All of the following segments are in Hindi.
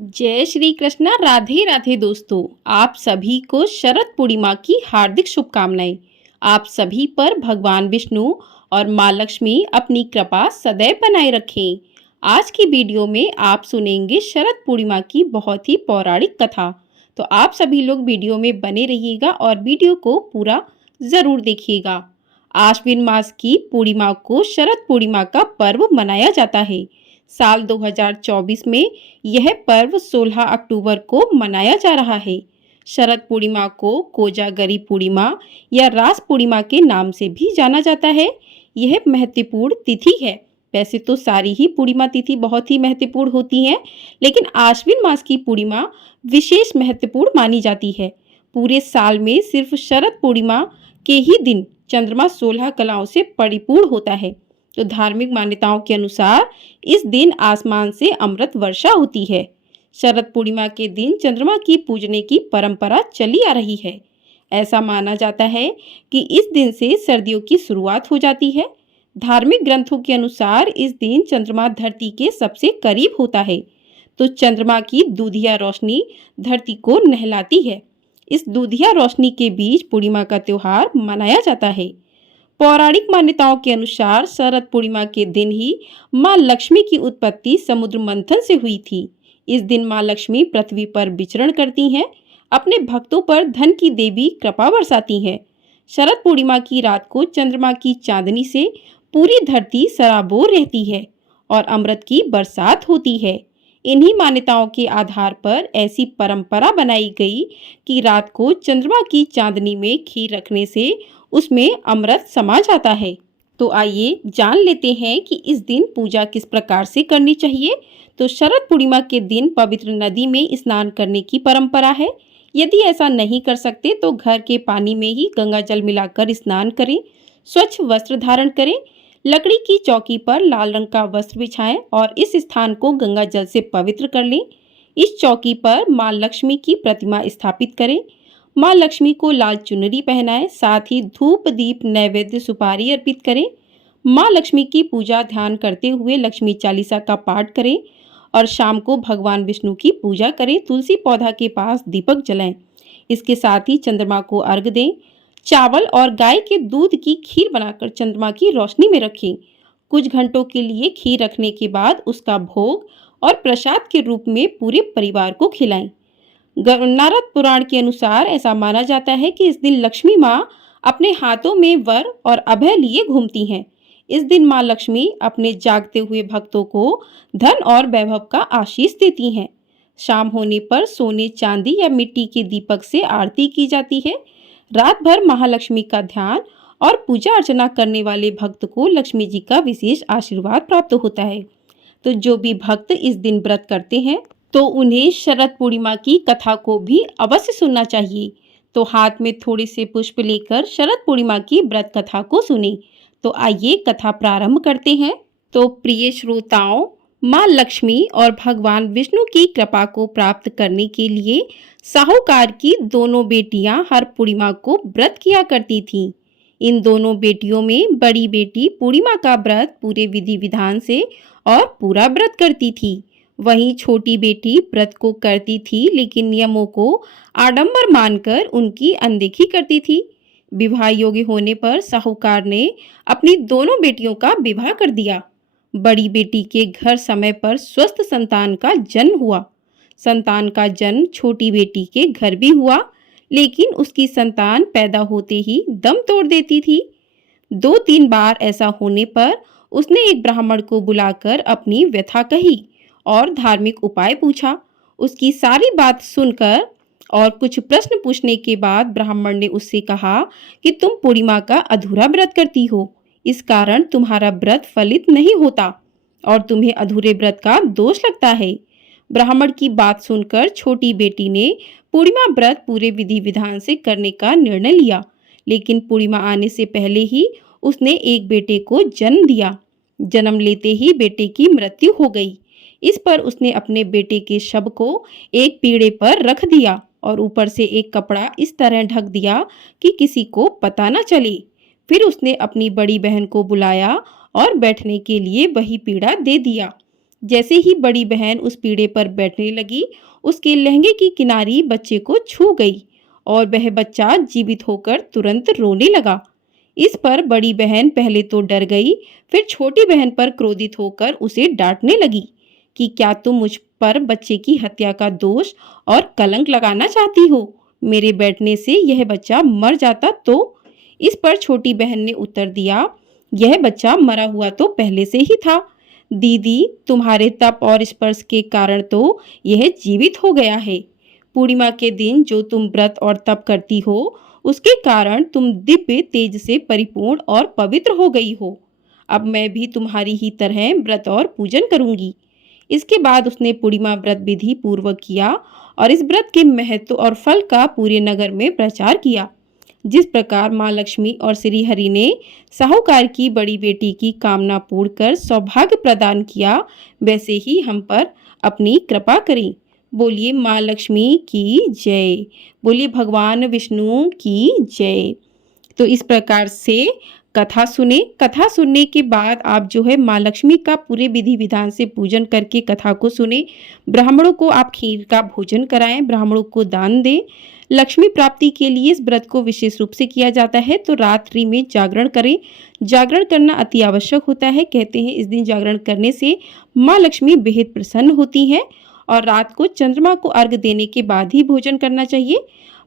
जय श्री कृष्णा। राधे राधे दोस्तों, आप सभी को शरद पूर्णिमा की हार्दिक शुभकामनाएं। आप सभी पर भगवान विष्णु और माँ लक्ष्मी अपनी कृपा सदैव बनाए रखें। आज की वीडियो में आप सुनेंगे शरद पूर्णिमा की बहुत ही पौराणिक कथा। तो आप सभी लोग वीडियो में बने रहिएगा और वीडियो को पूरा जरूर देखिएगा। आश्विन मास की पूर्णिमा को शरद पूर्णिमा का पर्व मनाया जाता है। साल 2024 में यह पर्व 16 अक्टूबर को मनाया जा रहा है। शरद पूर्णिमा को कोजागरी पूर्णिमा या रास पूर्णिमा के नाम से भी जाना जाता है। यह महत्वपूर्ण तिथि है। वैसे तो सारी ही पूर्णिमा तिथि बहुत ही महत्वपूर्ण होती हैं, लेकिन आश्विन मास की पूर्णिमा विशेष महत्वपूर्ण मानी जाती है। पूरे साल में सिर्फ शरद पूर्णिमा के ही दिन चंद्रमा 16 कलाओं से परिपूर्ण होता है। तो धार्मिक मान्यताओं के अनुसार इस दिन आसमान से अमृत वर्षा होती है। शरद पूर्णिमा के दिन चंद्रमा की पूजने की परंपरा चली आ रही है। ऐसा माना जाता है कि इस दिन से सर्दियों की शुरुआत हो जाती है। धार्मिक ग्रंथों के अनुसार इस दिन चंद्रमा धरती के सबसे करीब होता है, तो चंद्रमा की दूधिया रोशनी धरती को नहलाती है। इस दूधिया रोशनी के बीच पूर्णिमा का त्योहार मनाया जाता है। पौराणिक मान्यताओं के अनुसार शरद पूर्णिमा के दिन ही माँ लक्ष्मी की उत्पत्ति समुद्र मंथन से हुई थी। इस दिन माँ लक्ष्मी पृथ्वी पर विचरण करती हैं, अपने भक्तों पर धन की देवी कृपा बरसाती हैं। शरद पूर्णिमा की रात को चंद्रमा की चांदनी से पूरी धरती सराबोर रहती है और अमृत की बरसात होती है। इन्हीं मान्यताओं के आधार पर ऐसी परंपरा बनाई गई कि रात को चंद्रमा की चांदनी में खीर रखने से उसमें अमृत समा जाता है। तो आइए जान लेते हैं कि इस दिन पूजा किस प्रकार से करनी चाहिए। तो शरद पूर्णिमा के दिन पवित्र नदी में स्नान करने की परंपरा है। यदि ऐसा नहीं कर सकते तो घर के पानी में ही गंगा जल मिलाकर स्नान करें। स्वच्छ वस्त्र धारण करें। लकड़ी की चौकी पर लाल रंग का वस्त्र बिछाएं और इस स्थान को गंगा जल से पवित्र कर लें। इस चौकी पर माँ लक्ष्मी की प्रतिमा स्थापित करें। माँ लक्ष्मी को लाल चुनरी पहनाएं, साथ ही धूप दीप नैवेद्य सुपारी अर्पित करें। माँ लक्ष्मी की पूजा ध्यान करते हुए लक्ष्मी चालीसा का पाठ करें और शाम को भगवान विष्णु की पूजा करें। तुलसी पौधा के पास दीपक जलाएं। इसके साथ ही चंद्रमा को अर्घ दें। चावल और गाय के दूध की खीर बनाकर चंद्रमा की रोशनी में रखें। कुछ घंटों के लिए खीर रखने के बाद उसका भोग और प्रसाद के रूप में पूरे परिवार को खिलाएं। नारद पुराण के अनुसार ऐसा माना जाता है कि इस दिन लक्ष्मी माँ अपने हाथों में वर और अभय लिए घूमती हैं। इस दिन माँ लक्ष्मी अपने जागते हुए भक्तों को धन और वैभव का आशीष देती हैं। शाम होने पर सोने चांदी या मिट्टी के दीपक से आरती की जाती है। रात भर महालक्ष्मी का ध्यान और पूजा अर्चना करने वाले भक्त को लक्ष्मी जी का विशेष आशीर्वाद प्राप्त होता है। तो जो भी भक्त इस दिन व्रत करते हैं तो उन्हें शरद पूर्णिमा की कथा को भी अवश्य सुनना चाहिए। तो हाथ में थोड़े से पुष्प लेकर शरद पूर्णिमा की व्रत कथा को सुने। तो आइए कथा प्रारंभ करते हैं। तो प्रिय श्रोताओं, माँ लक्ष्मी और भगवान विष्णु की कृपा को प्राप्त करने के लिए साहूकार की दोनों बेटियां हर पूर्णिमा को व्रत किया करती थीं। इन दोनों बेटियों में बड़ी बेटी पूर्णिमा का व्रत पूरे विधि विधान से और पूरा व्रत करती थी। वहीं छोटी बेटी व्रत को करती थी, लेकिन नियमों को आडंबर मानकर उनकी अनदेखी करती थी। विवाह योग्य होने पर साहूकार ने अपनी दोनों बेटियों का विवाह कर दिया। बड़ी बेटी के घर समय पर स्वस्थ संतान का जन्म हुआ। संतान का जन्म छोटी बेटी के घर भी हुआ, लेकिन उसकी संतान पैदा होते ही दम तोड़ देती थी। 2-3 बार ऐसा होने पर उसने एक ब्राह्मण को बुलाकर अपनी व्यथा कही और धार्मिक उपाय पूछा। उसकी सारी बात सुनकर और कुछ प्रश्न पूछने के बाद ब्राह्मण ने उससे कहा कि तुम पूर्णिमा का अधूरा व्रत करती हो, इस कारण तुम्हारा व्रत फलित नहीं होता और तुम्हें अधूरे व्रत का दोष लगता है। ब्राह्मण की बात सुनकर छोटी बेटी ने पूर्णिमा व्रत पूरे विधि विधान से करने का निर्णय लिया, लेकिन पूर्णिमा आने से पहले ही उसने एक बेटे को जन्म दिया। जन्म लेते ही बेटे की मृत्यु हो गई। इस पर उसने अपने बेटे के शव को एक पीढ़े पर रख दिया और ऊपर से एक कपड़ा इस तरह ढक दिया कि किसी को पता न चले। फिर उसने अपनी बड़ी बहन को बुलाया और बैठने के लिए वही पीढ़ा दे दिया। जैसे ही बड़ी बहन उस पीढ़े पर बैठने लगी, उसके लहंगे की किनारी बच्चे को छू गई और वह बच्चा जीवित होकर तुरंत रोने लगा। इस पर बड़ी बहन पहले तो डर गई, फिर छोटी बहन पर क्रोधित होकर उसे डांटने लगी कि क्या तुम मुझ पर बच्चे की हत्या का दोष और कलंक लगाना चाहती हो? मेरे बैठने से यह बच्चा मर जाता तो? इस पर छोटी बहन ने उत्तर दिया, यह बच्चा मरा हुआ तो पहले से ही था। दीदी, तुम्हारे तप और स्पर्श के कारण तो यह जीवित हो गया है। पूर्णिमा के दिन जो तुम व्रत और तप करती हो, उसके कारण तुम दिव्य तेज से परिपूर्ण और पवित्र हो गई हो। अब मैं भी तुम्हारी ही तरह व्रत और पूजन करूंगी। इसके बाद उसने पूर्णिमा व्रत विधि पूर्वक किया और इस व्रत के महत्व और फल का पूरे नगर में प्रचार किया। जिस प्रकार माँ लक्ष्मी और श्री हरि ने साहूकार की बड़ी बेटी की कामना पूर्ण कर सौभाग्य प्रदान किया, वैसे ही हम पर अपनी कृपा करें। बोलिए माँ लक्ष्मी की जय। बोलिए भगवान विष्णु की जय। तो इस प्रकार से कथा सुने। कथा सुनने के बाद आप जो है माँ लक्ष्मी का पूरे विधि विधान से पूजन करके कथा को सुने। ब्राह्मणों को आप खीर का भोजन कराएं, ब्राह्मणों को दान दें। लक्ष्मी प्राप्ति के लिए इस व्रत को विशेष रूप से किया जाता है, तो रात्रि में जागरण करें। जागरण करना अति आवश्यक होता है। कहते हैं इस दिन जागरण करने से माँ लक्ष्मी बेहद प्रसन्न होती हैं और रात को चंद्रमा को अर्घ देने के बाद ही भोजन करना चाहिए।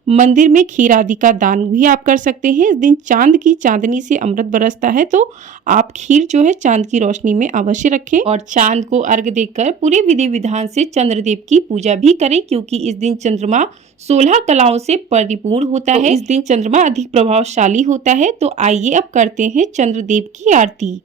मंदिर में खीर आदि का दान भी आप कर सकते हैं। इस दिन चांद की चांदनी से अमृत बरसता है, तो आप खीर जो है चांद की रोशनी में अवश्य रखें और चांद को अर्घ देकर पूरे विधि विधान से चंद्रदेव की पूजा भी करें, क्योंकि इस दिन चंद्रमा 16 कलाओं से परिपूर्ण होता है। इस दिन चंद्रमा अधिक प्रभावशाली होता है। तो आइए अब करते हैं चंद्रदेव की आरती।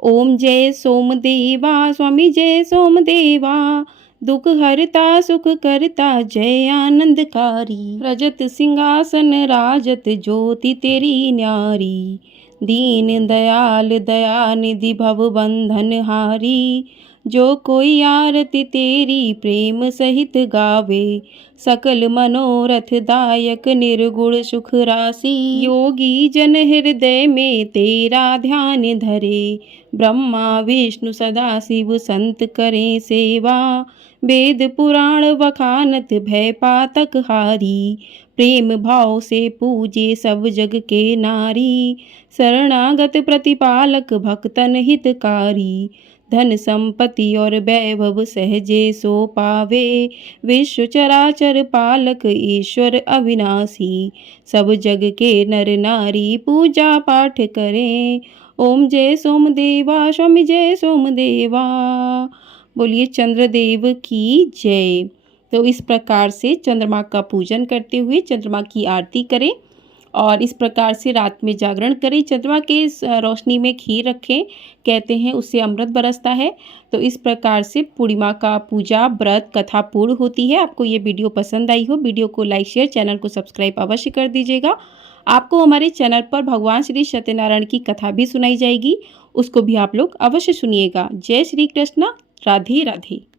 ओम जय सोमदेवा स्वामी जय सोमदेवा, दुख हरता सुख करता जय आनंदकारी, रजत सिंहासन राजत ज्योति तेरी न्यारी, दीन दयाल दया निधि भव बंधन हारी, जो कोई आरती तेरी प्रेम सहित गावे, सकल मनोरथ दायक निर्गुण सुख राशि, योगी जन हृदय में तेरा ध्यान धरे, ब्रह्मा विष्णु सदा शिव संत करें सेवा, वेद पुराण वखानत भय पातक हारी, प्रेम भाव से पूजे सब जग के नारी, शरणागत प्रतिपालक भक्तन हितकारी, धन संपत्ति और वैभव सहजे सो पावे, विश्व चराचर पालक ईश्वर अविनाशी, सब जग के नर नारी पूजा पाठ करें। ओम जय सोमदेवा स्वामी जय सोमदेवा। बोलिए चंद्रदेव की जय। तो इस प्रकार से चंद्रमा का पूजन करते हुए चंद्रमा की आरती करें और इस प्रकार से रात में जागरण करें। चंद्रमा के रोशनी में खीर रखें, कहते हैं उससे अमृत बरसता है। तो इस प्रकार से पूर्णिमा का पूजा व्रत कथा पूर्ण होती है। आपको ये वीडियो पसंद आई हो, वीडियो को लाइक शेयर, चैनल को सब्सक्राइब अवश्य कर दीजिएगा। आपको हमारे चैनल पर भगवान श्री सत्यनारायण की कथा भी सुनाई जाएगी, उसको भी आप लोग अवश्य सुनिएगा। जय श्री कृष्णा। राधे राधे।